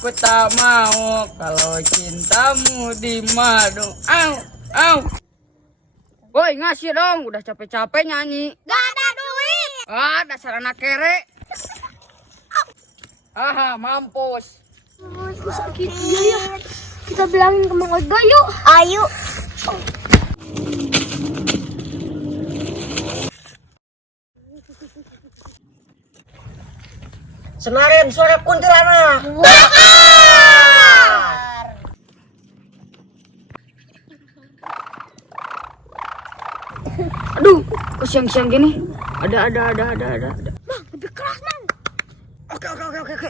Aku tak mau kalau cintamu di madu. Au, au. Woi, ngasih dong. Udah capek-capek nyanyi. Gak ada duit. Ah, dasar anak kere. Aha, mampus. Sakit ya. Kita bilangin ke Mang Ojo yuk. Ayo. Semarin suara kuntilanak. Aduh, kok siang-siang gini? Ada. Mang, lebih keras, Mang. Oke.